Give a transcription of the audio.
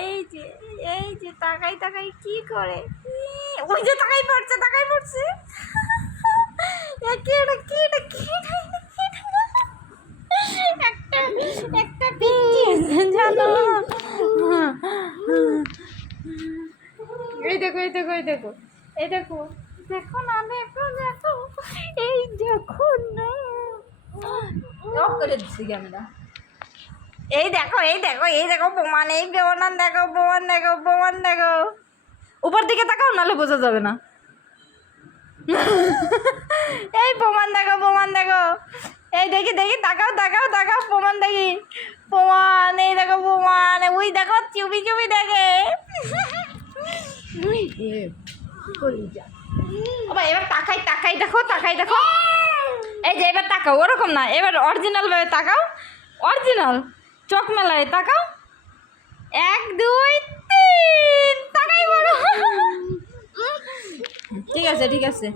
এই যে এই যে তাকাই তাকাই কি করে, ওই যে তাকাই পড়ছে একটা একটা জানো, এই দেখো দেখো না, এই দেখো না, অফ করে দিচ্ছি ক্যামেরা। এই দেখো প্রমাণ, এই প্রমাণ দেখো উপর দিকে তাকাও, নাহলে বোঝা যাবে না। এই প্রমাণ দেখো, এই দেখি তাকাও প্রমাণ দেখি, প্রমাণ, এই দেখো প্রমাণ, ওই দেখো চুপি দেখে। এবার তাকাই দেখো, এই যে এবার তাকাও, ওরকম না, এবার অরিজিনাল ভাবে তাকাও, অরিজিনাল চোখ মেলায় তাকাও, 1 2 3 তাকাই বলো। ঠিক আছে